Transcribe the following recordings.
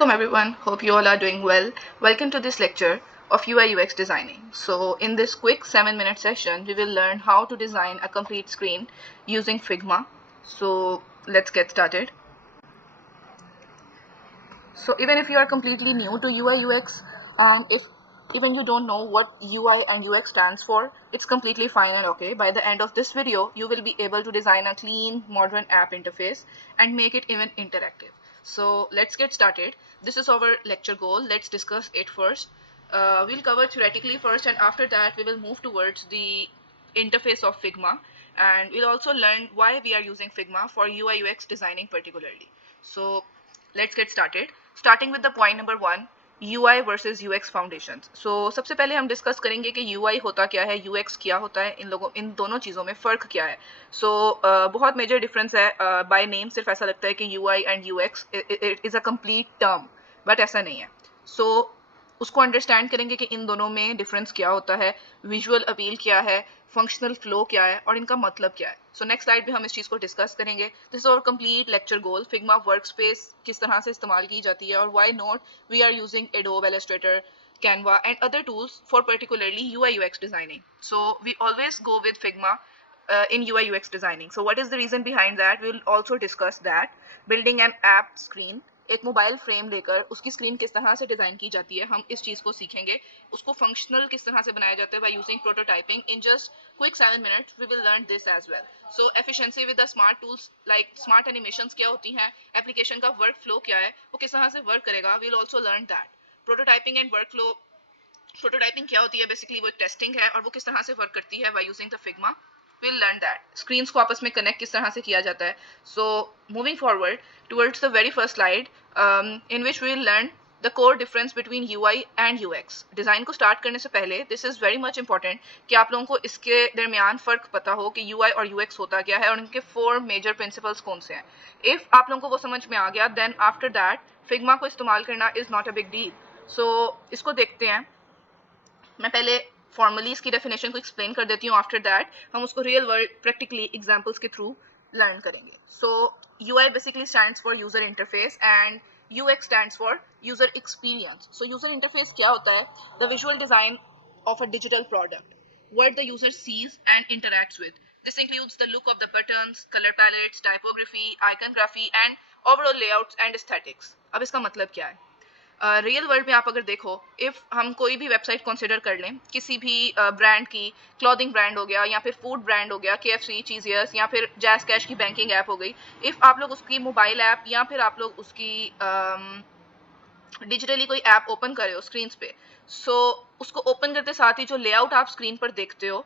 Welcome everyone, hope you all are doing well. Welcome to this lecture of UI UX designing. So in this quick 7-minute session, we will learn how to design a complete screen using Figma. So let's get started. So even if you are completely new to UI UX and if even you don't know what UI and UX stands for, it's completely fine and okay. By the end of this video, you will be able to design a clean modern app interface and make it even interactive. So let's get started. This is our lecture goal. Let's discuss it first. We'll cover theoretically first, and after that we will move towards the interface of Figma, and we'll also learn why we are using Figma for UI UX designing particularly. So let's get started. Starting with the point number 1, UI versus UX foundations. So सबसे पहले हम discuss करेंगे कि UI होता क्या है, UX क्या होता है, इन दोनों चीज़ों में फ़र्क क्या है. So बहुत मेजर डिफरेंस है. बाय नेम सिर्फ ऐसा लगता है कि UI and UX it is a complete term, but ऐसा नहीं है. So उसको अंडरस्टैंड करेंगे कि इन दोनों में डिफरेंस क्या होता है, विजुअल अपील क्या है, फंक्शनल फ्लो क्या है और इनका मतलब क्या है. सो नेक्स्ट स्लाइड पे हम इस चीज़ को डिस्कस करेंगे. This is our complete lecture goal. Figma workspace किस तरह से इस्तेमाल की जाती है और why not we are using Adobe Illustrator, Canva and other tools for particularly UI UX designing. So we always go with Figma in UI UX designing. So what is the reason behind that? We'll also discuss that. Building an app screen, एक mobile frame लेकर उसकी screen किस तरह से design की जाती है, हम इस चीज़ को सीखेंगे. उसको फंक्शनल किस तरह से बनाया जाता है by using prototyping. In just quick 7 minutes we will learn this as well. So efficiency with the smart tools like smart animations क्या होती हैं, एप्लीकेशन का वर्क फ्लो क्या है, वो किस तरह से वर्क करेगा. We will also learn that. Prototyping and work flow. Prototyping क्या होती है, बेसिकली वो टेस्टिंग है और वो किस तरह से वर्क करती है by using the Figma. Will learn that. Screens को आपस में कनेक्ट किस तरह से किया जाता है. So moving forward towards the very first slide in which we will learn the core difference between UI and UX. Design को स्टार्ट करने से पहले this is very much important कि आप लोगों को इसके दरमियान फ़र्क पता हो कि UI और UX होता क्या है और इनके 4 मेजर प्रिंसिपल्स कौन से हैं. इफ़ आप लोगों को वो समझ में आ गया, देन आफ्टर दैट फिग्मा को इस्तेमाल करना is not a big deal. So इसको देखते हैं. मैं पहले फॉर्मली इसकी डेफिनेशन को एक्सप्लेन कर देती हूँ. आफ्टर दैट हम उसको रियल वर्ल्ड प्रैक्टिकली एग्जांपल्स के थ्रू लर्न करेंगे. सो UI basically stands for user interface and UX stands for user experience. So user interface क्या होता है? The visual design of a digital product, what the user sees and interacts with. This includes the look of the buttons, color palettes, typography, iconography and overall layouts and aesthetics. अब इसका मतलब क्या है? Real world में आप अगर देखो, if हम कोई भी वेबसाइट कंसिडर कर लें, किसी भी ब्रांड की, क्लॉथिंग ब्रांड हो गया या फिर फूड ब्रांड हो गया, KFC, चीज़ियर्स या फिर जैज़ कैश की बैंकिंग ऐप हो गई. इफ़ आप लोग उसकी मोबाइल ऐप या फिर आप लोग उसकी डिजिटली कोई ऐप ओपन कर रहे हो स्क्रीन पे, सो उसको ओपन करते साथ ही जो लेआउट आप स्क्रीन पर देखते हो,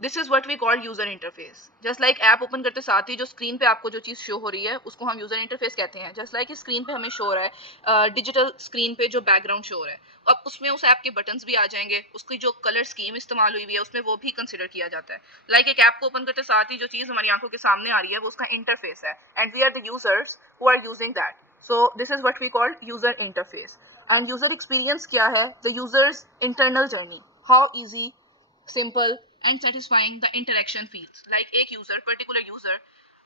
this is what we call user interface. Just like app open करते साथ ही जो स्क्रीन पे आपको जो चीज़ शो हो रही है उसको हम यूजर इंटरफेस कहते हैं. जस्ट लाइक स्क्रीन पे हमें शो हो रहा है डिजिटल स्क्रीन पे जो बैकग्राउंड शो हो रहा है, अब उसमें उस ऐप के बटन्स भी आ जाएंगे, उसकी जो कलर स्कीम इस्तेमाल हुई हुई है उसमें वो भी कंसिडर किया जाता है. लाइक एक ऐप को ओपन करते साथ ही जो चीज़ हमारी आंखों के सामने आ रही है वो उसका इंटरफेस है, and we are the users who are using that. So this is what we call user interface. And user experience क्या है? The users internal journey, how easy, simple and satisfying the interaction feels. Like एक user, particular user,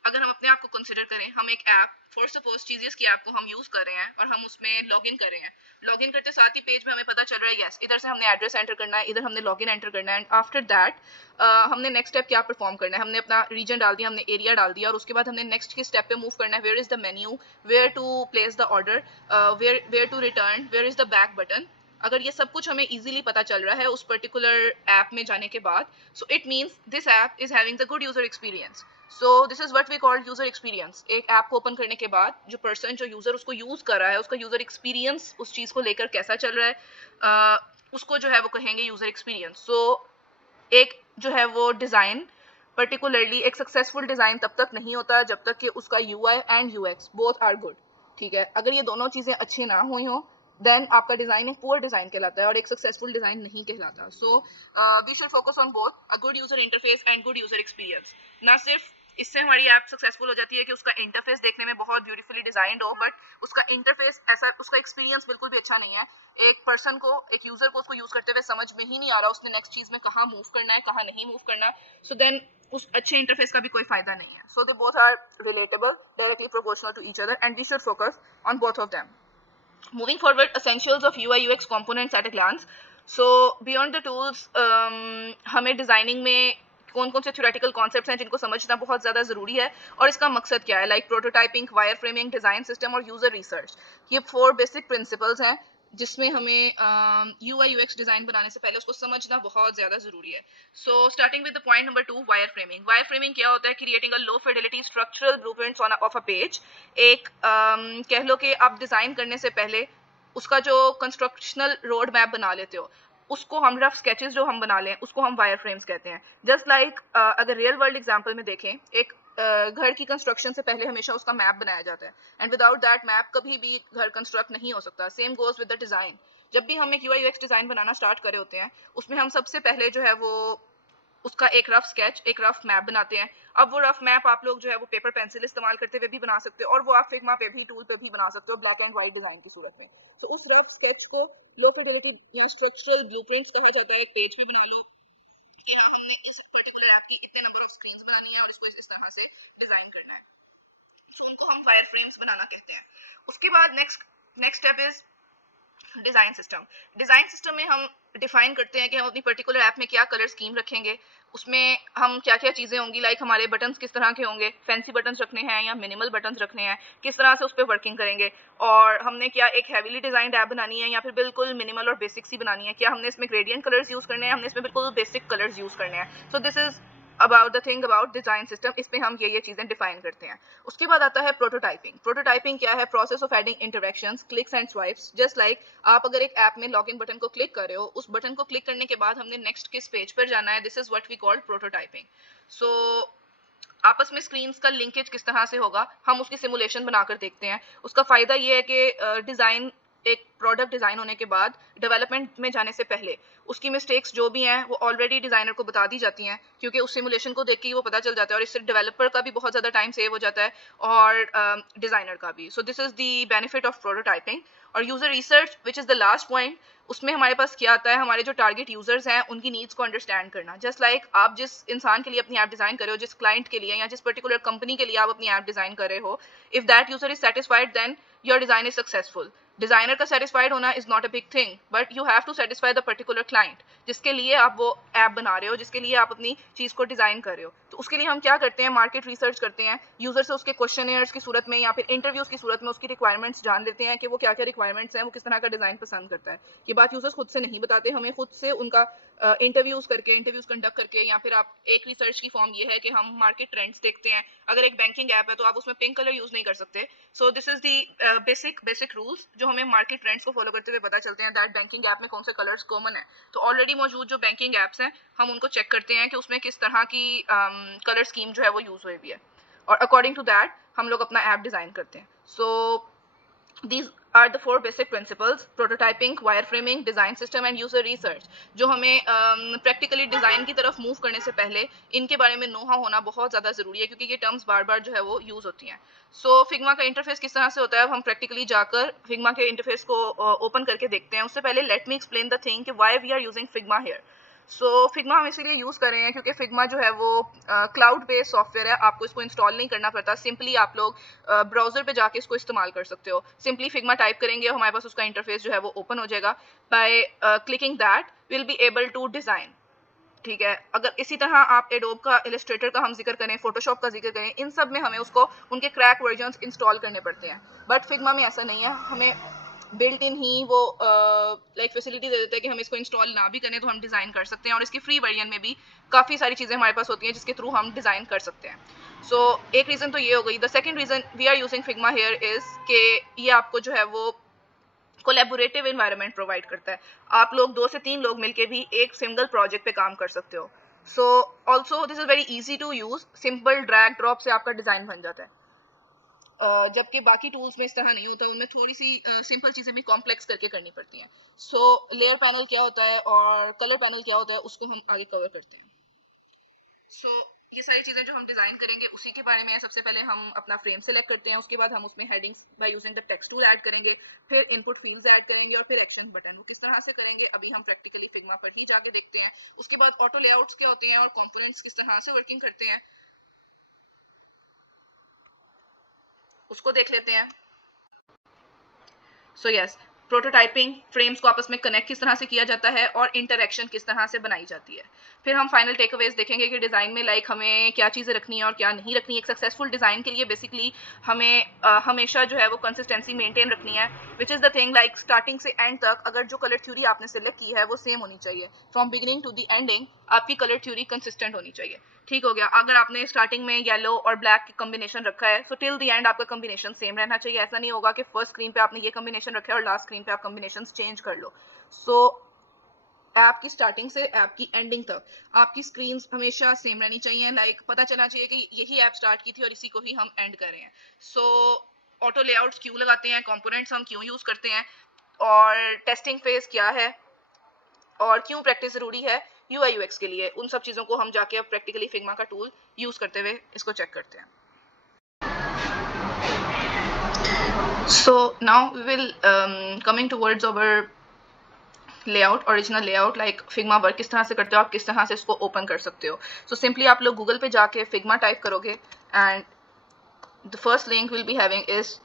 अगर हम अपने आप को consider करें, हम एक ऐप, फॉर सपोज चीजेस की ऐप को हम यूज कर रहे हैं और हम उसमें लॉग इन कर रहे हैं. लॉग इन करते साथ ही पेज में हमें पता चल रहा है यस, इधर से हमने एड्रेस एंटर करना है, इधर हमने लॉग इन एंटर करना है, एंड आफ्टर दैट हमने नेक्स्ट स्टेप क्या परफॉर्म करना है. हमने अपना रीजन डाल दिया, हमने एरिया डाल दिया और उसके बाद हमने नेक्स्ट के स्टेप पे मूव करना है. Where is the menu, where to place the order, where to return, where is the back button. अगर ये सब कुछ हमें इजीली पता चल रहा है उस पर्टिकुलर ऐप में जाने के बाद, so it means this app is having the good user experience. So this is what we call user experience. एक ऐप को ओपन करने के बाद जो पर्सन, जो यूजर उसको यूज कर रहा है, उसका यूजर एक्सपीरियंस उस चीज को लेकर कैसा चल रहा है, उसको जो है वो कहेंगे यूजर एक्सपीरियंस. सो एक जो है वो डिजाइन, पर्टिकुलरली एक सक्सेसफुल डिजाइन तब तक नहीं होता जब तक कि उसका UI and UX both are good. ठीक है, अगर ये दोनों चीजें अच्छी ना हुई हो, देन आपका डिजाइन एक पुअर डिजाइन कहलाता है और एक सक्सेसफुल डिजाइन नहीं कहलाता. So we should focus on both a good user interface and good user experience. ना सिर्फ इससे हमारी ऐप सक्सेसफुल हो जाती है कि उसका इंटरफेस देखने में बहुत ब्यूटीफुली डिजाइंड हो, बट उसका इंटरफेस ऐसा, उसका एक्सपीरियंस बिल्कुल भी अच्छा नहीं है. एक पर्सन को, एक यूजर को उसको यूज करते हुए समझ में ही नहीं आ रहा उसने नेक्स्ट चीज में कहाँ मूव करना है, कहाँ नहीं मूव करना. सो देन उस अच्छे इंटरफेस का भी कोई फायदा नहीं है. So they both are relatable, directly proportional to each other, and we should focus on both of them. Moving forward, essentials of UI UX components at a glance. So beyond the tools, हमें designing में कौन कौन से theoretical concepts हैं जिनको समझना बहुत ज़्यादा ज़रूरी है और इसका मकसद क्या है, like prototyping, wire framing, design system और यूज़र रिसर्च। ये 4 बेसिक प्रिंसिपल्स हैं जिसमें हमें UI UX डिज़ाइन बनाने से पहले उसको समझना बहुत ज़्यादा ज़रूरी है। So starting with the point number 2, wire framing. Wire framing क्या होता है? Creating a low Fidelity structural blueprints of a page. एक कह लो कि आप डिज़ाइन करने से पहले उसका जो कंस्ट्रक्शनल रोड मैप बना लेते हो, उसको हम रफ स्केचेस जो हम बना लें उसको हम वायर फ्रेम्स कहते हैं। जस्ट लाइक अगर रियल वर्ल्ड एग्जांपल में देखें, एक घर की कंस्ट्रक्शन से पहले हमेशा उसका मैप बनाया जाता है, एंड विदाउट दैट मैप कभी भी घर कंस्ट्रक्ट नहीं हो सकता। Same goes with the design. जब भी हम एक यूआई यूएक्स डिज़ाइन बनाना स्टार्ट कर रहे होते हैं, उसमें हम सबसे पहले जो है वो उसका एक रफ स्केच, एक रफ मैप बनाते हैं। अब वो रफ मैप आप लोग जो है वो पेपर पेंसिल इस्तेमाल करते हुए भी बना सकते हो और वो आप फिग्मा पे भी, टूल पे भी बना सकते हो ब्लैक एंड व्हाइट डिजाइन की सूरत में। तो उस रफ स्केच को लो फिडेलिटी या स्ट्रक्चरल ब्लूप्रिंट्स कहा जाता है। एक पेज पे बना लो कि हाँ, हमने इस पर्टिकुलर ऐप की इतने नंबर ऑफ स्क्रीन्स बनानी है और इसको इस तरह से डिजाइन करना है। सो उनको हम वायर फ्रेम्स बनाना कहते हैं। उसके बाद next next step is design system. Design system में हम डिफाइन करते हैं कि हम अपनी पर्टिकुलर ऐप में क्या कलर स्कीम रखेंगे, उसमें हम क्या क्या चीज़ें होंगी, लाइक हमारे बटन्स किस तरह के होंगे, फैंसी बटन्स रखने हैं या मिनिमल बटन्स रखने हैं, किस तरह से उस पर वर्किंग करेंगे, और हमने क्या एक हैवीली डिज़ाइंड ऐप बनानी है या फिर बिल्कुल मिनिमल और बेसिक सी बनानी है, क्या हमने इसमें ग्रेडियंट कलर्स यूज़ करने हैं, हमने इसमें बिल्कुल बेसिक कलर्स यूज़ करने हैं। सो this is about the thing about design system. इसमें हम ये चीज़ें डिफाइन करते हैं। उसके बाद आता है प्रोटोटाइपिंग। प्रोटोटाइपिंग क्या है? Process of adding interactions, clicks and swipes. Just like आप अगर एक ऐप में लॉगिन बटन को क्लिक कर रहे हो, उस बटन को क्लिक करने के बाद हमने नेक्स्ट किस पेज पर जाना है, this is what we call prototyping. So आपस में स्क्रीन्स का लिंकेज किस तरह से होगा, हम उसकी सिमुलेशन बनाकर देखते हैं। उसका फ़ायदा ये है कि डिज़ाइन, एक प्रोडक्ट डिज़ाइन होने के बाद डेवलपमेंट में जाने से पहले उसकी मिस्टेक्स जो भी हैं वो ऑलरेडी डिज़ाइनर को बता दी जाती हैं, क्योंकि उस सिमुलेशन को देख के ही वो पता चल जाता है, और इससे डेवलपर का भी बहुत ज़्यादा टाइम सेव हो जाता है और डिज़ाइनर का भी। So this is the benefit of prototyping. और user research which is the last point, उसमें हमारे पास क्या आता है? हमारे जो टारगेट यूजर्स हैं उनकी नीड्स को अंडरस्टैंड करना। जस्ट लाइक आप जिस इंसान के लिए अपनी ऐप डिजाइन कर रहे हो, जिस क्लाइंट के लिए या जिस पर्टिकुलर कंपनी के लिए आप अपनी ऐप डिजाइन कर रहे हो, if that user is satisfied then your design is successful. Designer का सेटिस्फाइड होना is not a big thing, but you have to satisfy the particular client जिसके लिए आप वो ऐप बना रहे हो, जिसके लिए आप अपनी चीज को डिजाइन कर रहे हो। तो उसके लिए हम क्या करते हैं? मार्केट रिसर्च करते हैं, यूजर से उसके क्वेश्चनियर्स की सूरत में या फिर इंटरव्यूज की सूरत में उसकी रिक्वायरमेंट्स जान लेते हैं कि वो क्या क्या रिक्वायरमेंट्स हैं, वो किस तरह का डिजाइन पसंद करता है। ये बात यूजर्स खुद से नहीं बताते, हमें खुद से उनका इंटरव्यूज कंडक्ट करके, या फिर आप एक रिसर्च की फॉर्म ये है कि हम मार्केट ट्रेंड्स देखते हैं। अगर एक बैंकिंग ऐप है तो आप उसमें पिंक कलर यूज नहीं कर सकते। सो this is the basic rules जो हमें मार्केट ट्रेंड्स को फॉलो करते हुए पता चलते हैं दैट बैंकिंग ऐप में कौन से कलर्स कॉमन है। तो ऑलरेडी मौजूद जो बैंकिंग ऐप्स हैं हम उनको चेक करते हैं कि उसमें किस तरह की कलर स्कीम जो है वो यूज हुई हुई है, और अकॉर्डिंग टू दैट हम लोग अपना ऐप डिजाइन करते हैं। सो these are the four basic principles: prototyping, wireframing, design system and user research। जो हमें प्रैक्टिकली डिज़ाइन की तरफ मूव करने से पहले इनके बारे में नो हाउ होना बहुत ज़्यादा ज़रूरी है, क्योंकि ये टर्म्स बार बार जो है वो यूज़ होती हैं। सो फिग्मा का इंटरफेस किस तरह से होता है, अब हम प्रैक्टिकली जाकर फिग्मा के इंटरफेस को ओपन करके देखते हैं। उससे पहले let me explain the thing कि why we are using Figma here. So Figma हम इसीलिए यूज़ कर रहे हैं क्योंकि फिग्मा जो है वो क्लाउड बेस्ड सॉफ्टवेयर है। आपको इसको इंस्टॉल नहीं करना पड़ता, सिंपली आप लोग ब्राउजर पे जाके इसको इस्तेमाल कर सकते हो। सिंपली फिग्मा टाइप करेंगे, हमारे पास उसका इंटरफेस जो है वो ओपन हो जाएगा। By clicking that will be able to design. ठीक है, अगर इसी तरह आप एडोब का, इलस्ट्रेटर का हम जिक्र करें, फोटोशॉप का जिक्र करें, इन सब में हमें उसको उनके क्रैक वर्जन्स इंस्टॉल करने पड़ते हैं। बट फिग्मा में ऐसा नहीं है, हमें बिल्ट इन ही वो लाइक फैसिलिटी दे देते हैं कि हम इसको इंस्टॉल ना भी करें तो हम डिज़ाइन कर सकते हैं, और इसकी फ्री वर्जन में भी काफ़ी सारी चीज़ें हमारे पास होती हैं जिसके थ्रू हम डिज़ाइन कर सकते हैं। सो एक रीज़न तो ये हो गई। The second reason we are using Figma here is कि ये आपको जो है वो कोलैबोरेटिव एनवायरनमेंट प्रोवाइड करता है। आप लोग 2 से 3 लोग मिलके भी एक सिंगल प्रोजेक्ट पे काम कर सकते हो। So also this is very easy to use, simple drag drop से आपका डिज़ाइन बन जाता है। जबकि बाकी टूल्स में इस तरह नहीं होता, उनमें थोड़ी सी सिंपल चीज़ें भी कॉम्प्लेक्स करके करनी पड़ती हैं। सो लेयर पैनल क्या होता है और कलर पैनल क्या होता है उसको हम आगे कवर करते हैं। सो ये सारी चीज़ें जो हम डिज़ाइन करेंगे उसी के बारे में है। सबसे पहले हम अपना फ्रेम सेलेक्ट करते हैं, उसके बाद हम उसमें headings by using the text tool add करेंगे, फिर इनपुट फील्ड्स ऐड करेंगे और फिर एक्शन बटन। वो किस तरह से करेंगे अभी हम प्रैक्टिकली फिग्मा पर ही जाके देखते हैं। उसके बाद ऑटो लेआउट्स क्या होते हैं और कंपोनेंट्स किस तरह से वर्किंग करते हैं उसको देख लेते हैं। सो यस, प्रोटोटाइपिंग, फ्रेम्स को आपस में कनेक्ट किस तरह से किया जाता है और इंटरेक्शन किस तरह से बनाई जाती है। फिर हम फाइनल टेकअवेज देखेंगे कि डिज़ाइन में लाइक हमें क्या चीज़ें रखनी है और क्या नहीं रखनी है। एक सक्सेसफुल डिज़ाइन के लिए बेसिकली हमें हमेशा जो है वो कंसिस्टेंसी मेंटेन रखनी है, विच is the thing like starting से एंड तक अगर जो कलर थ्योरी आपने सेलेक्ट की है वो सेम होनी चाहिए। From beginning to the ending आपकी कलर थ्योरी कंसिस्टेंट होनी चाहिए। ठीक हो गया। अगर आपने स्टार्टिंग में येलो और ब्लैक की कॉम्बिनेशन रखा है सो टिल द एंड आपका कॉम्बिनेशन सेम रहना चाहिए। ऐसा नहीं होगा कि फर्स्ट स्क्रीन पे आपने ये कॉम्बिनेशन रखा है और लास्ट स्क्रीन पे आप कॉम्बिनेशन चेंज कर लो। सो ऐप की स्टार्टिंग से ऐप की एंडिंग तक आपकी स्क्रीन हमेशा सेम रहनी चाहिए। लाइक पता चलना चाहिए कि यही ऐप स्टार्ट की थी और इसी को ही हम एंड कर रहे हैं। सो ऑटो लेआउट्स क्यों लगाते हैं, कंपोनेंट्स हम क्यों यूज करते हैं, और टेस्टिंग फेज क्या है, और क्यों प्रैक्टिस जरूरी है यूआई यूएक्स के लिए, उन सब चीज़ों को हम जाके अब प्रैक्टिकली फिग्मा का टूल यूज़ करते हुए इसको चेक करते हैं। So now we will coming towards our layout, original layout, like Figma work किस तरह से करते हो, आप किस तरह से इसको ओपन कर सकते हो। सो सिंपली आप लोग गूगल पे जाके फिग्मा टाइप करोगे and the first link will be having is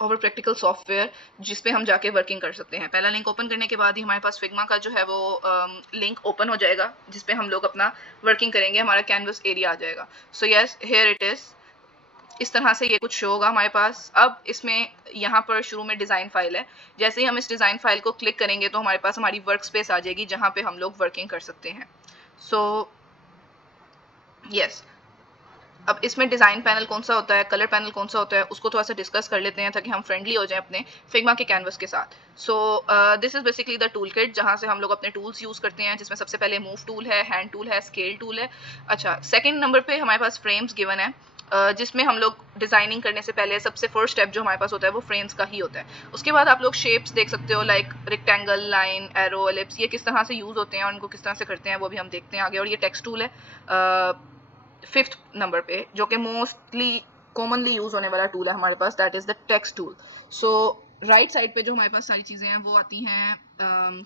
over practical software, जिस पे हम जाके वर्किंग कर सकते हैं। पहला लिंक ओपन करने के बाद ही हमारे पास फिग्मा का जो है वो लिंक ओपन हो जाएगा, जिस पे हम लोग अपना वर्किंग करेंगे, हमारा कैनवस एरिया आ जाएगा। So yes, here it is. इस तरह से ये कुछ शो होगा हमारे पास। अब इसमें यहाँ पर शुरू में डिज़ाइन फाइल है। जैसे ही हम इस डिज़ाइन फाइल को क्लिक करेंगे तो हमारे पास हमारी वर्क स्पेस आ जाएगी जहाँ पे हम लोग वर्किंग कर सकते हैं। सो यस, अब इसमें डिज़ाइन पैनल कौन सा होता है, कलर पैनल कौन सा होता है, उसको थोड़ा सा डिस्कस कर लेते हैं ताकि हम फ्रेंडली हो जाएं अपने फिग्मा के कैनवस के साथ। सो this is basically the tool kit, जहाँ से हम लोग अपने टूल्स यूज़ करते हैं, जिसमें सबसे पहले मूव टूल है, हैंड टूल है, स्केल टूल है। अच्छा, सेकेंड नंबर पे हमारे पास फ्रेम्स गिवन है, जिसमें हम लोग डिज़ाइनिंग करने से पहले सबसे फर्स्ट स्टेप जो हमारे पास होता है वो फ्रेम्स का ही होता है। उसके बाद आप लोग शेप्स देख सकते हो, like rectangle, line, arrow, ellipse, ये किस तरह से यूज़ होते हैं और उनको किस तरह से करते हैं वो भी हम देखते हैं आगे। और ये टेक्स्ट टूल है फिफ्थ नंबर पे, जो कि मोस्टली कॉमनली यूज होने वाला टूल है हमारे पास, that is the text tool. So right side पे जो हमारे पास सारी चीज़ें हैं वो आती हैं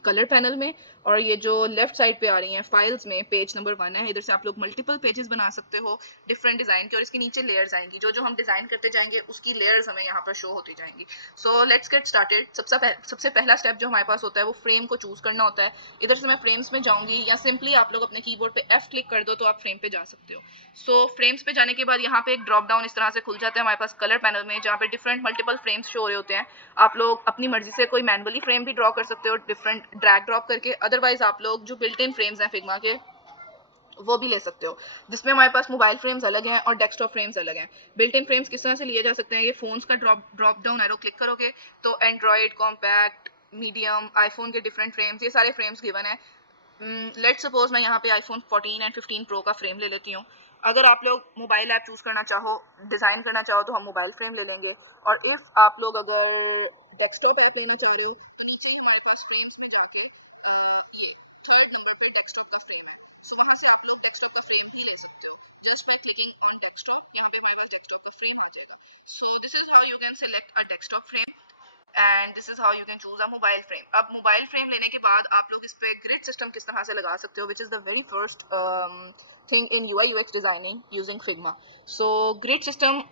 कलर पैनल में, और ये जो लेफ्ट साइड पे आ रही हैं फाइल्स में, पेज नंबर 1 है। इधर से आप लोग मल्टीपल पेजेस बना सकते हो डिफरेंट डिज़ाइन के, और इसके नीचे लेयर्स आएंगी, जो जो हम डिज़ाइन करते जाएंगे उसकी लेयर्स हमें यहाँ पर शो होती जाएंगी। So let's get started. सबसे पहला स्टेप जो हमारे पास होता है वो फ्रेम को चूज करना होता है। इधर से मैं फ्रेम्स में जाऊंगी, या सिंपली आप लोग अपने कीबोर्ड पे F क्लिक कर दो तो आप फ्रेम पे जा सकते हो। सो फ्रेम्स पे जाने के बाद यहाँ पे एक ड्रॉप डाउन इस तरह से खुल जाता है हमारे पास कलर पैनल में, जहाँ पे डिफरेंट मल्टीपल फ्रेम्स शो हो रहे होते हैं। आप लोग अपनी मर्जी से कोई मैनुअली फ्रेम भी ड्रॉ कर सकते हो डिफरेंट ड्रैग ड्रॉप करके, अदरवाइज आप लोग जो बिल्ट इन फ्रेम्स हैं फिग्मा के वो भी ले सकते हो, जिसमें हमारे पास मोबाइल फ्रेम्स अलग हैं और डेस्कटॉप फ्रेम्स अलग हैं। बिल्ट इन फ्रेम्स किस तरह से लिए जा सकते हैं, ये फोन्स का ड्रॉप डाउन एरो क्लिक करोगे तो एंड्रॉइड, कॉम्पैक्ट, मीडियम, आईफोन के डिफरेंट फ्रेम्स, ये सारे फ्रेम्स गिवन है। लेट्स सपोज मैं यहाँ पे आईफोन 14 एंड 15 प्रो का फ्रेम ले लेती हूँ। अगर आप लोग मोबाइल ऐप चूज करना चाहो, डिज़ाइन करना चाहो, तो हम मोबाइल फ्रेम ले लेंगे। और इफ आप लोग अगर डेस्कटॉप ऐप लेना चाह रहे हो, and this is how you can choose a mobile frame. अब मोबाइल फ्रेम लेने के बाद आप लोग इस पे ग्रिड सिस्टम किस तरह से लगा सकते हो, which is the very first thing in UI UX designing using Figma. So grid system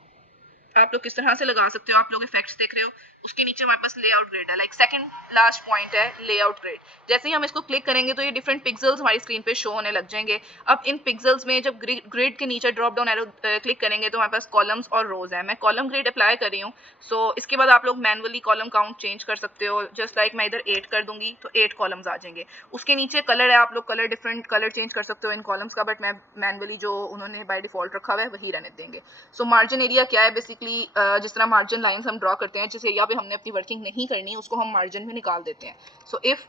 आप लोग किस तरह से लगा सकते हो, आप लोग इफेक्ट्स देख रहे हो, उसके नीचे हमारे पास लेआउट ग्रिड है, लाइक सेकंड लास्ट पॉइंट है लेआउट ग्रिड। जैसे ही हम इसको क्लिक करेंगे तो ये डिफरेंट पिक्सेल्स हमारी स्क्रीन पे शो होने लग जाएंगे। अब इन पिक्सेल्स में जब ग्रिड के नीचे ड्रॉप डाउन एरो क्लिक करेंगे तो हमारे पास कॉलम्स और रोज है। मैं कॉलम ग्रिड अप्लाई कर रही हूँ। सो इसके बाद आप लोग मैनुअली कॉलम काउंट चेंज कर सकते हो, जस्ट लाइक मैं इधर 8 कर दूंगी तो 8 कॉलम्स आ जाएंगे। उसके नीचे कलर है, आप लोग कलर डिफरेंट कलर चेंज कर सकते हो इन कॉलम्स का, बट मैं मैनुअली जो उन्होंने बाय डिफॉल्ट रखा हुआ है वही रहने देंगे। सो मार्जिन एरिया क्या है, बेसिकली जिस तरह मार्जिन लाइंस हम ड्रॉ करते हैं, जिस एरिया पे हमने अपनी वर्किंग नहीं करनी उसको हम मार्जिन में निकाल देते हैं। So if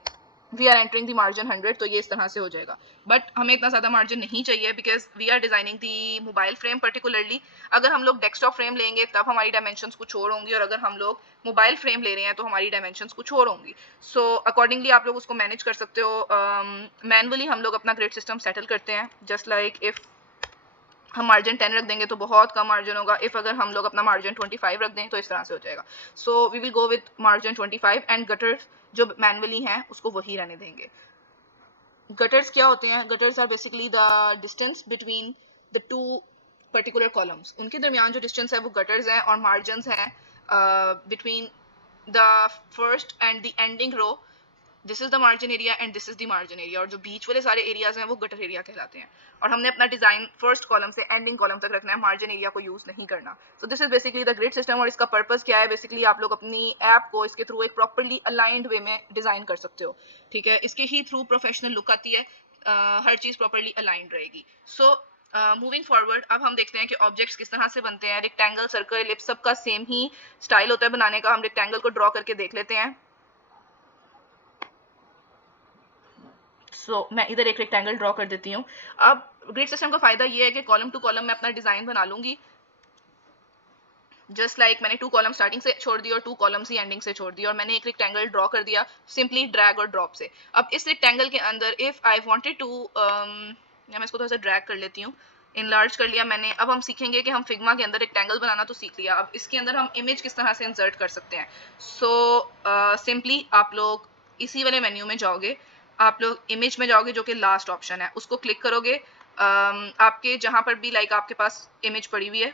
we are entering the margin 100 तो ये इस तरह से हो जाएगा, बट हमें इतना ज़्यादा मार्जिन नहीं चाहिए because we are designing the mobile frame particularly. अगर हम लोग डेस्कटॉप फ्रेम लेंगे तब हमारी डायमेंशंस कुछ और होंगी, और अगर हम लोग मोबाइल फ्रेम ले रहे हैं तो हमारी डायमेंशंस कुछ और होंगी। सो अकॉर्डिंगली आप लोग उसको मैनेज कर सकते हो। मैनुअली हम लोग अपना ग्रिड सिस्टम सेटल करते हैं, जस्ट लाइक इफ हम मार्जिन 10 रख देंगे तो बहुत कम मार्जिन होगा, इफ अगर हम लोग अपना मार्जिन 25 रख दें तो इस तरह से हो जाएगा। So we will go with margin 25 and gutters जो मैनुअली हैं उसको वही रहने देंगे। गटर्स क्या होते हैं, gutters are basically the distance between the two particular columns, उनके दरमियान जो डिस्टेंस है वो गटर्स हैं, और मार्जिन हैं between the first and the ending row, this is the margin area and this is the margin area, और जो बीच वाले सारे एरियाज हैं वो गटर एरिया कहलाते हैं। और हमने अपना डिजाइन फर्स्ट कॉलम से एंडिंग कॉलम तक रखना है, मार्जिन एरिया को यूज नहीं करना। सो this is basically the grid system. और इसका पर्पस क्या है, बेसिकली आप लोग अपनी ऐप को इसके थ्रू एक प्रॉपरली अलाइंड वे में डिजाइन कर सकते हो, ठीक है। इसके ही थ्रू प्रोफेशनल लुक आती है, हर चीज प्रॉपरली अलाइंड रहेगी। सो मूविंग फॉरवर्ड, अब हम देखते हैं कि ऑब्जेक्ट्स किस तरह से बनते हैं। रेक्टेंगल, सर्कल, एलिप्स, सबका सेम ही स्टाइल होता है बनाने का। हम रेक्टेंगल को ड्रॉ करके देख लेते हैं। मैं इधर एक रेक्टेंगल ड्रॉ कर देती हूँ। अब ग्रिड सिस्टम का फायदा ये है कि कॉलम टू कॉलम में अपना डिजाइन बना लूंगी। जस्ट लाइक मैंने 2 कॉलम स्टार्टिंग से छोड़ दी और 2 कॉलम्स ही एंडिंग से छोड़ दी, और मैंने एक रेक्टेंगल ड्रॉ कर दिया सिंपली ड्रैग और ड्रॉप से। अब इस रेक्टेंगल के अंदर इफ आई वांटेड टू, मैं इसको थोड़ा सा ड्रैग कर लेती हूँ, इनलार्ज कर लिया मैंने। अब हम सीखेंगे कि हम फिग्मा के अंदर रेक्टेंगल बनाना तो सीख लिया, अब इसके अंदर हम इमेज किस तरह से इंसर्ट कर सकते हैं। सो सिंपली आप लोग इसी वाले मेन्यू में जाओगे, आप लोग इमेज में जाओगे जो कि लास्ट ऑप्शन है, उसको क्लिक करोगे। आपके जहाँ पर भी लाइक आपके पास इमेज पड़ी हुई है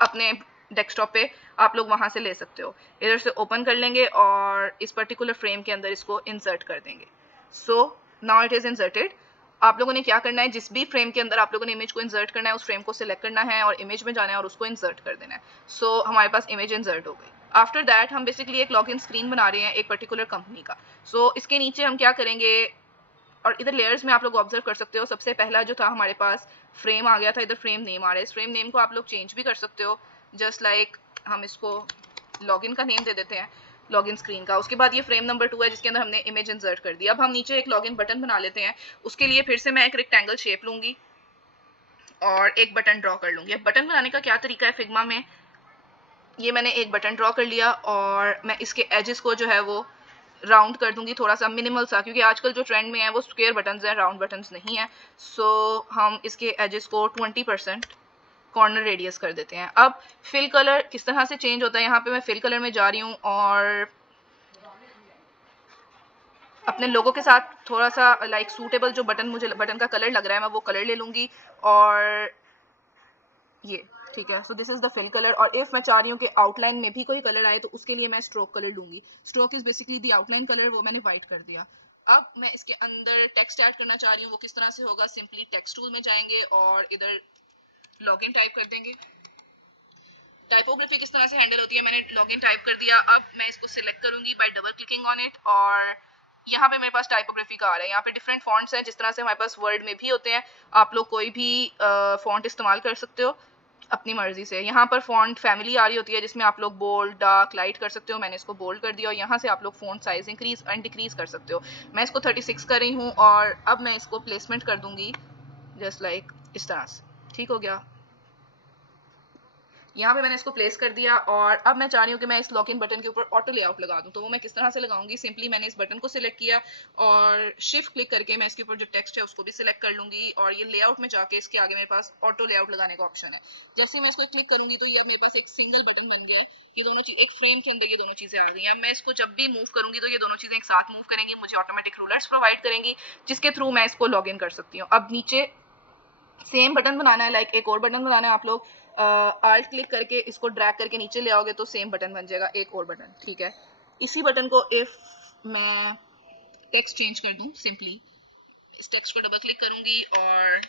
अपने डेस्कटॉप पे, आप लोग वहां से ले सकते हो। इधर से ओपन कर लेंगे और इस पर्टिकुलर फ्रेम के अंदर इसको इंसर्ट कर देंगे। So now it is inserted. आप लोगों ने क्या करना है, जिस भी फ्रेम के अंदर आप लोगों ने इमेज को इंसर्ट करना है उस फ्रेम को सिलेक्ट करना है और इमेज में जाना है और उसको इंसर्ट कर देना है। सो हमारे पास इमेज इंसर्ट हो गई। आफ्टर दैट हम बेसिकली एक लॉगिन स्क्रीन बना रहे हैं एक पर्टिकुलर कंपनी का। सो इसके नीचे हम क्या करेंगे, और इधर लेयर्स में आप लोग ऑब्जर्व कर सकते हो, सबसे पहला जो था हमारे पास फ्रेम आ गया था, इधर फ्रेम नेम आ रहा है। इस फ्रेम नेम को आप लोग चेंज भी कर सकते हो, जस्ट लाइक हम इसको लॉगिन का नेम दे देते हैं, लॉगिन स्क्रीन का। उसके बाद ये फ्रेम नंबर 2 है जिसके अंदर हमने इमेज इंसर्ट कर दी। अब हम नीचे एक लॉगिन बटन बना लेते हैं। उसके लिए फिर से मैं एक रेक्टेंगल शेप लूंगी और एक बटन ड्रॉ कर लूंगी। अब बटन बनाने का क्या तरीका है फिग्मा में, ये मैंने एक बटन ड्रॉ कर लिया और मैं इसके एजेस को जो है वो राउंड कर दूंगी थोड़ा सा मिनिमल सा, क्योंकि आजकल जो ट्रेंड में है वो स्क्वायर बटन्स हैं, राउंड बटन्स नहीं है। सो हम इसके एजेस को 20% कॉर्नर रेडियस कर देते हैं। अब फिल कलर किस तरह से चेंज होता है, यहाँ पे मैं फिल कलर में जा रही हूँ और अपने लोगों के साथ थोड़ा सा लाइक सूटेबल जो बटन, मुझे बटन का कलर लग रहा है मैं वो कलर ले लूंगी, और ये ठीक है। So this is the fill colour. और इफ मैं चाह रही हूँ कि आउटलाइन में भी कोई कलर आए तो उसके लिए मैं स्ट्रोक कलर लूंगी। Stroke is basically the outline colour, वो मैंने व्हाइट कर दिया। अब मैं इसके अंदर टेक्स्ट ऐड करना चाह रही हूँ, वो किस तरह से होगा, सिंपली टेक्स्ट टूल में जाएंगे और इधर लॉगिन टाइप कर देंगे। टाइपोग्राफी किस तरह से हैंडल होती है, मैंने लॉगिन टाइप कर दिया। अब मैं इसको सिलेक्ट करूंगी bye double clicking on it, और यहाँ पे मेरे पास टाइपोग्राफी का आ रहा है। यहाँ पे डिफरेंट फॉन्ट्स हैं, जिस तरह से हमारे पास वर्ड में भी होते हैं। आप लोग कोई भी फॉन्ट इस्तेमाल कर सकते हो अपनी मर्जी से। यहाँ पर फॉन्ट फैमिली आ रही होती है जिसमें आप लोग बोल्ड, डार्क, लाइट कर सकते हो। मैंने इसको बोल्ड कर दिया और यहाँ से आप लोग font size increase and decrease कर सकते हो। मैं इसको 36 कर रही हूँ और अब मैं इसको प्लेसमेंट कर दूंगी जस्ट लाइक इस तरह से। ठीक हो गया, यहाँ पे मैंने इसको प्लेस कर दिया। और अब मैं चाह रही हूँ कि मैं इस लॉगिन बटन के ऊपर ऑटो लेआउट लगा दूँ, तो वो मैं किस तरह से लगाऊंगी, सिंपली मैंने इस बटन को सिलेक्ट किया और शिफ्ट क्लिक करके मैं इसके ऊपर जो टेक्स्ट है उसको भी सिलेक्ट कर लूंगी, और ये लेआउट में जाके इसके आगे मेरे पास ऑटो लेआउट लगाने का ऑप्शन है। जैसे मैं इस पर क्लिक करूंगी तो ये मेरे पास एक सिंगल बटन बन गया है। ये दोनों चीज एक फ्रेम के अंदर ये दोनों चीजें आ गई हैं। मैं इसको जब भी मूव करूंगी तो ये दोनों चीजें एक साथ मूव करेंगी, मुझे ऑटोमेटिक रूलर्स प्रोवाइड करेंगी जिसके थ्रू मैं इसको लॉग इन कर सकती हूँ। अब नीचे सेम बटन बनाना है, लाइक एक और बटन बनाना है। आप लोग आल्ट क्लिक करके इसको ड्रैग करके नीचे ले आओगे तो सेम बटन बन जाएगा, एक और बटन, ठीक है। इसी बटन को इफ मैं टेक्स्ट चेंज कर दूं, सिंपली इस टेक्स्ट को डबल क्लिक करूंगी और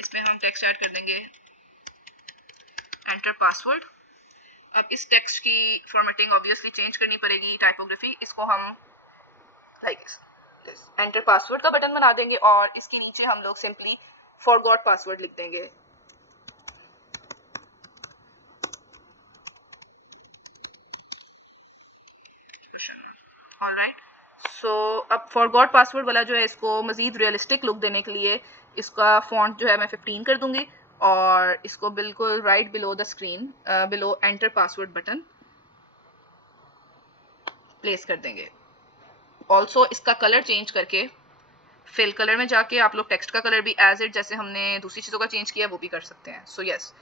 इसमें हम टेक्स्ट ऐड कर देंगे, एंटर पासवर्ड। अब इस टेक्स्ट की फॉर्मेटिंग ऑब्वियसली चेंज करनी पड़ेगी, टाइपोग्राफी। इसको हम लाइक एंटर पासवर्ड का बटन बना देंगे और इसके नीचे हम लोग सिंपली फॉरगॉट पासवर्ड लिख देंगे। ऑलराइट, सो अब फॉरगॉट पासवर्ड वाला जो है इसको मजीद रियलिस्टिक लुक देने के लिए इसका फॉन्ट जो है मैं 15 कर दूंगी और इसको बिल्कुल right below the screen, below enter password button place कर देंगे। ऑल्सो इसका कलर चेंज करके फिल कलर में जाके आप लोग टेक्स्ट का कलर भी एज इट जैसे हमने दूसरी चीज़ों का चेंज किया वो भी कर सकते हैं। So yes,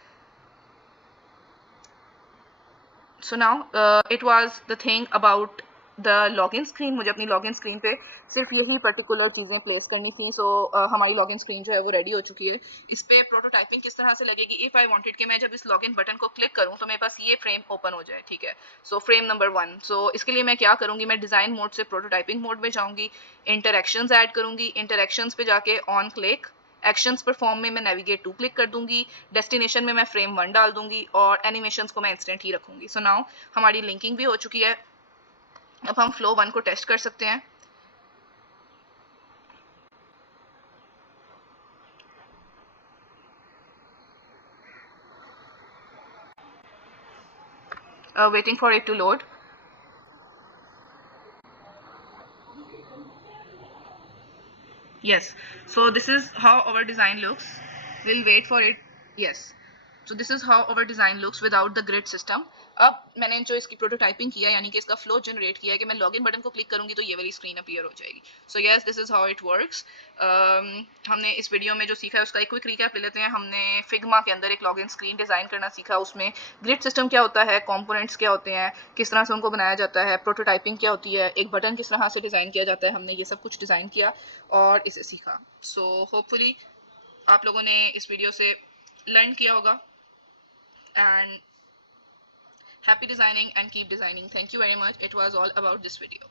so now it was the thing about the login screen, मुझे अपनी लॉगिन स्क्रीन पे सिर्फ यही पर्टिकुलर चीज़ें प्लेस करनी थी. सो हमारी लॉगिन स्क्रीन जो है वो रेडी हो चुकी है. इस पर प्रोटोटाइपिंग किस तरह से लगेगी, इफ़ आई वांटेड कि मैं जब इस लॉगिन बटन को क्लिक करूँ तो मेरे पास ये फ्रेम ओपन हो जाए. ठीक है, सो फ्रेम नंबर 1. सो इसके लिए मैं क्या करूँगी, मैं डिज़ाइन मोड से प्रोटोटाइपिंग मोड में जाऊँगी, इंटरेक्शंस ऐड करूँगी, इंटरेक्शंस पे जाके ऑन क्लिक, एक्शंस परफॉर्म में मैं नेविगेट टू क्लिक कर दूंगी, डेस्टिनेशन में मैं फ्रेम 1 डाल दूंगी और एनिमेशंस को मैं इंस्टेंट ही रखूंगी. सो नाउ हमारी लिंकिंग भी हो चुकी है. अब हम फ्लो 1 को टेस्ट कर सकते हैं. Waiting for it to load. Yes, so this is how our design looks. We'll wait for it. Yes, so this is how our design looks without the grid system. अब मैंने जो इसकी prototyping किया, यानी कि इसका फ्लो जनरेट किया है कि मैं लॉगिन बटन को क्लिक करूंगी तो ये वाली स्क्रीन अपीयर हो जाएगी. So yes, this is how it works. हमने इस वीडियो में जो सीखा है उसका एक क्विक रिकैप ले लेते हैं. हमने फिग्मा के अंदर एक लॉगिन स्क्रीन डिज़ाइन करना सीखा. उसमें ग्रिड सिस्टम क्या होता है, कंपोनेंट्स क्या होते हैं, किस तरह से उनको बनाया जाता है, प्रोटोटाइपिंग क्या होती है, एक बटन किस तरह से डिज़ाइन किया जाता है. हमने ये सब कुछ डिज़ाइन किया और इसे सीखा. सो होपफुली आप लोगों ने इस वीडियो से लर्न किया होगा. And happy designing and keep designing. Thank you very much. It was all about this video.